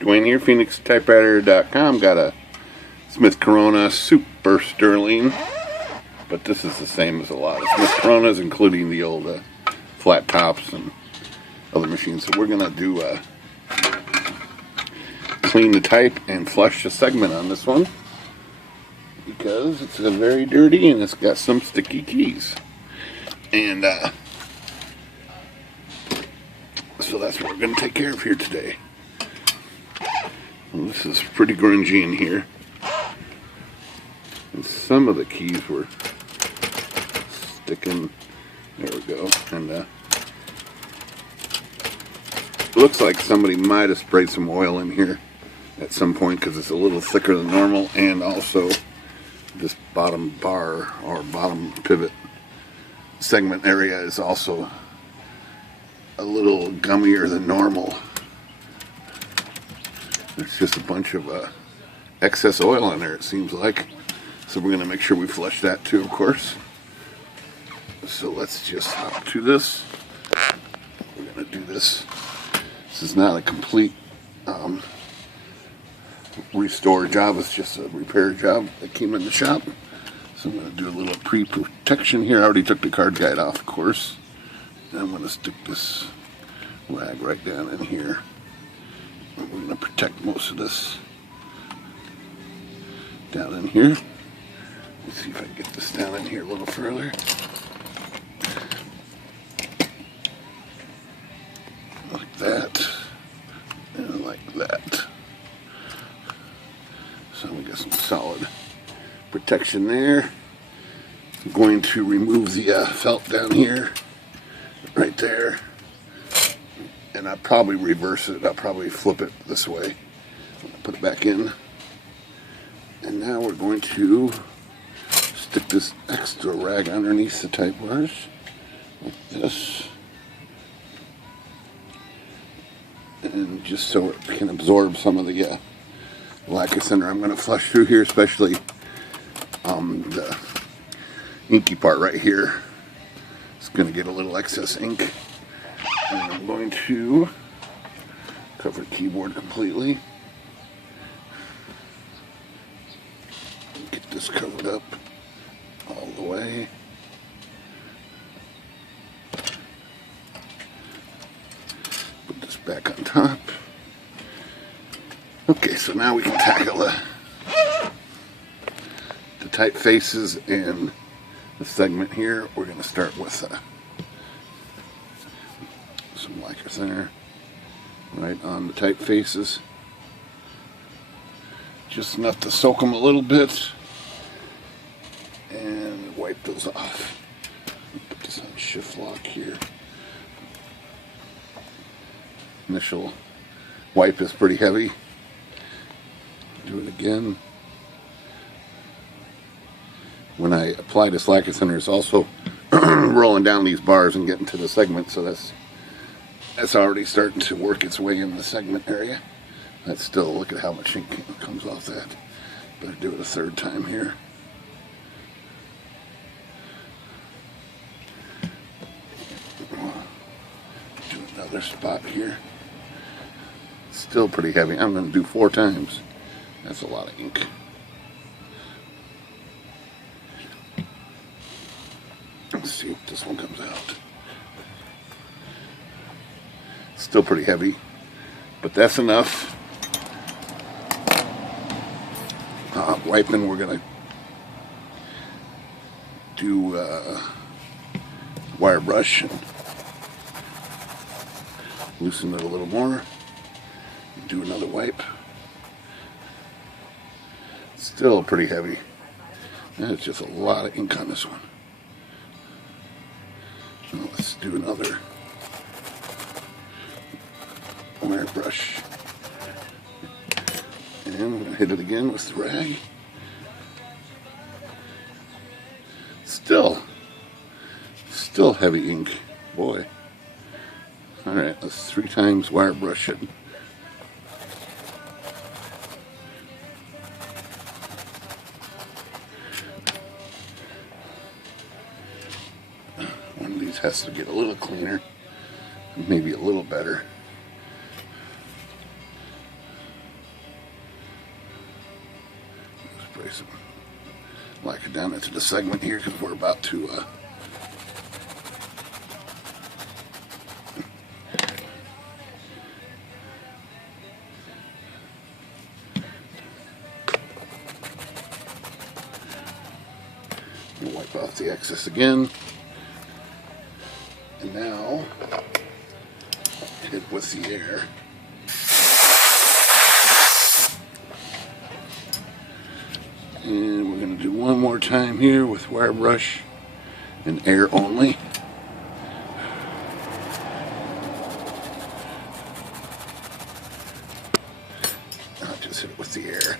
Dwayne here, PhoenixTypewriter.com. Got a Smith Corona Super Sterling, but this is the same as a lot of Smith Coronas, including the old flat tops and other machines. So we're gonna do clean the type and flush the segment on this one because it's very dirty and it's got some sticky keys. And so that's what we're gonna take care of here today. Well, this is pretty grungy in here, and some of the keys were sticking. There we go. And it looks like somebody might have sprayed some oil in here at some point because it's a little thicker than normal, and also this bottom bar or bottom pivot segment area is also a little gummier than normal. There's just a bunch of excess oil in there, it seems like. So we're going to make sure we flush that too, of course. So let's just hop to this. We're going to do this. This is not a complete restore job. It's just a repair job that came in the shop. So I'm going to do a little pre-protection here. I already took the card guide off, of course. And I'm going to stick this rag right down in here. We're going to protect most of this down in here. Let's see if I can get this down in here a little further. Like that. And like that. So we got some solid protection there. I'm going to remove the felt down here. Right there. And I'll probably reverse it. I'll probably flip it this way. Put it back in. And now we're going to stick this extra rag underneath the type bars. Like this. And just so it can absorb some of the lacquer center. I'm going to flush through here, especially the inky part right here. It's going to get a little excess ink. And I'm going to cover the keyboard completely. Get this covered up all the way. Put this back on top. Okay, so now we can tackle the typefaces and the segment here. We're going to start with some lacquer center right on the typefaces. Just enough to soak them a little bit and wipe those off. Put this on shift lock here. Initial wipe is pretty heavy. Do it again. When I apply this lacquer center, it's also rolling down these bars and getting to the segment, so that's already starting to work its way in the segment area. That's still, look at how much ink comes off that. Better do it a third time here. Do another spot here. Still pretty heavy. I'm going to do 4 times. That's a lot of ink. Let's see if this one comes out. Still pretty heavy, but that's enough. Wiping, we're going to do wire brush and loosen it a little more. Do another wipe. Still pretty heavy. That's just a lot of ink on this one. So let's do another wire brush. And we're going to hit it again with the rag. Still heavy ink. Boy. Alright, let's 3 times wire brush it. One of these has to get a little cleaner, maybe a little better. spray some lacquer down into the segment here because we're about to wipe off the excess again. And now hit with the air. And we're going to do one more time here with wire brush and air only. I'll just hit it with the air.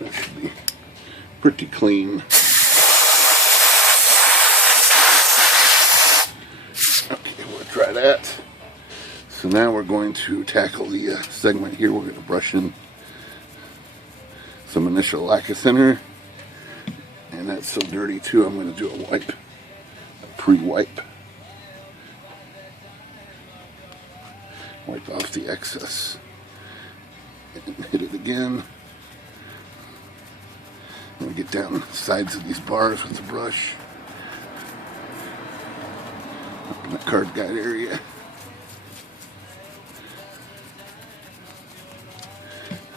That should be pretty clean. Okay, we'll try that. So now we're going to tackle the segment here. We're going to brush in some initial lacquer thinner, and that's so dirty too. I'm going to do a wipe, a pre-wipe. Wipe off the excess and hit it again. And we get down the sides of these bars with the brush, up in the card guide area.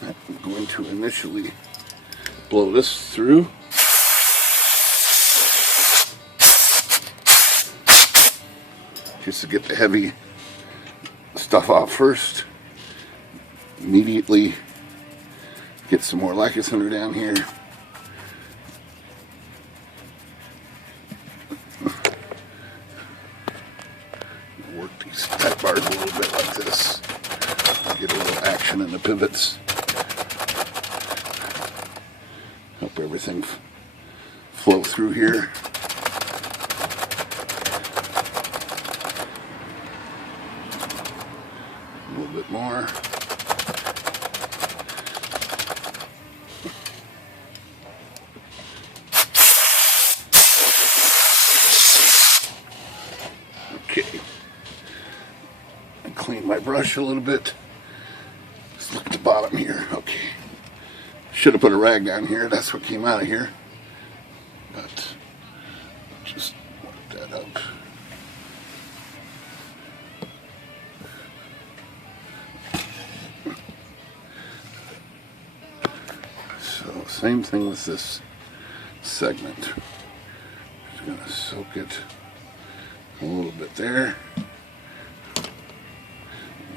I'm going to initially blow this through. Just to get the heavy stuff off first. Immediately get some more lacquer thinner down here. Work these type bars a little bit like this. Get a little action in the pivots. Help everything flow through here. A little bit more. Okay. And clean my brush a little bit. Let's look at the bottom here. Okay. Should have put a rag down here. That's what came out of here. But just wipe that up. So same thing with this segment. Just gonna soak it a little bit there.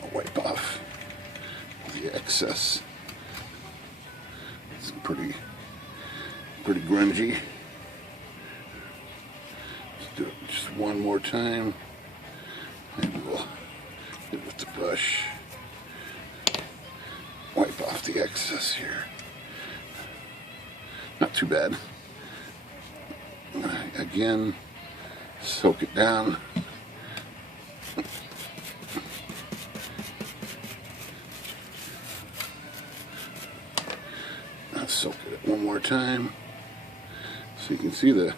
I'll wipe off the excess. It's pretty grungy. Let's do it just one more time. Maybe we'll hit it with the brush. Wipe off the excess here. Not too bad. Again, soak it down. Soak it one more time, so you can see I don't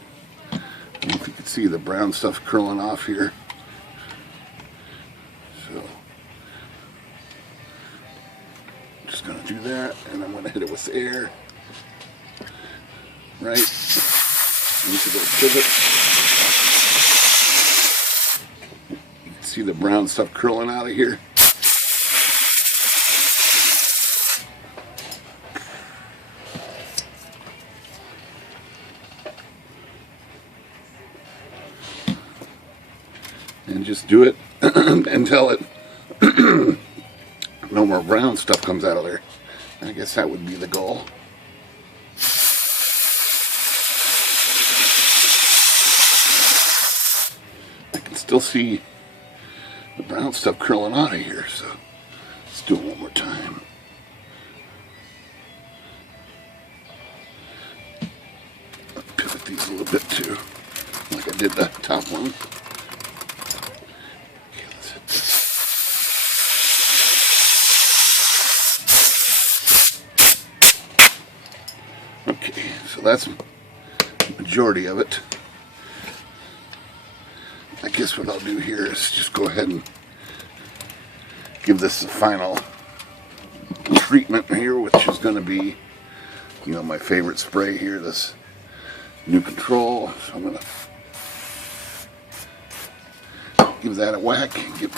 know if you can see the brown stuff curling off here. So I'm just going to do that, and I'm going to hit it with air right into those pivots. You can see the brown stuff curling out of here. And just do it until it no more brown stuff comes out of there. I guess that would be the goal. I can still see the brown stuff curling out of here, so let's do it one more time. Pivot these a little bit too, like I did the top one. Okay, so that's the majority of it. I guess what I'll do here is just go ahead and give this the final treatment here, which is going to be You know, my favorite spray here, this new control. So I'm going to give that a whack, get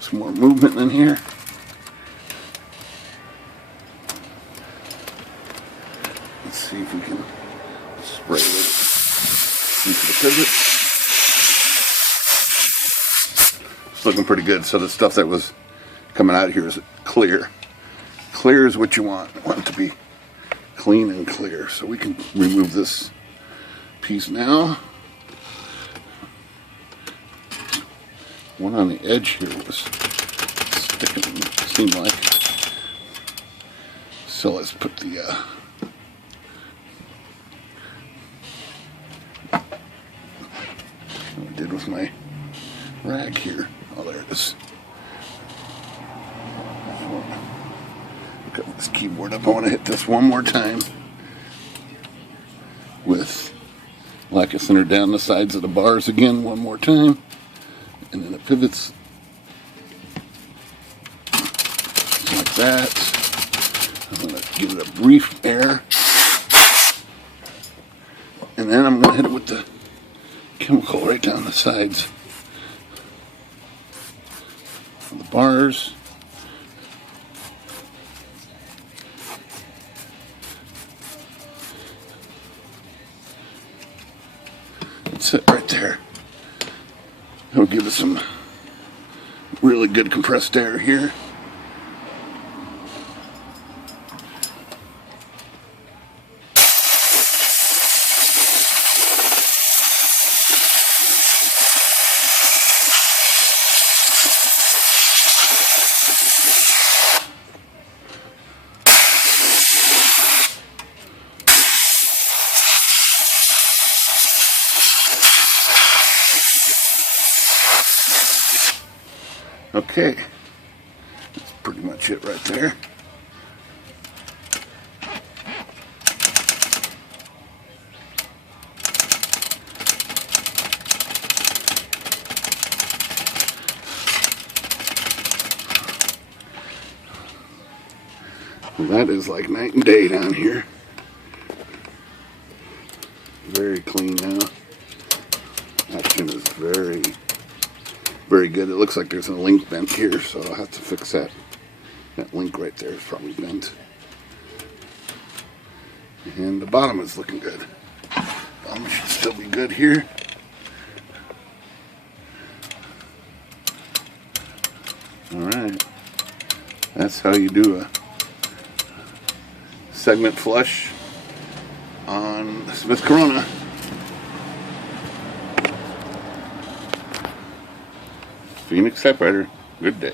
some more movement in here. Let's see if we can spray it into the pivot. It's looking pretty good. So the stuff that was coming out here is clear. Clear is what you want. I want it to be clean and clear. So we can remove this piece now. One on the edge here was sticking, it seemed like. So let's put the what I did with my rag here. Oh, there it is. Got this keyboard up. I want to hit this one more time with lacquer center down the sides of the bars again one more time, and then it pivots like that. I'm going to give it a brief air, and then I'm going to hit it with the chemical right down the sides of the bars. That's it right there. It'll give us some really good compressed air here. Okay, that's pretty much it right there. Well, that is like night and day down here. Very clean now. Action is very good. It looks like there's a link bent here, so I'll have to fix that. That link right there is probably bent. And the bottom is looking good. Bottom should still be good here. Alright. That's how you do a segment flush on the Smith Corona. Phoenix Typewriter. Good day.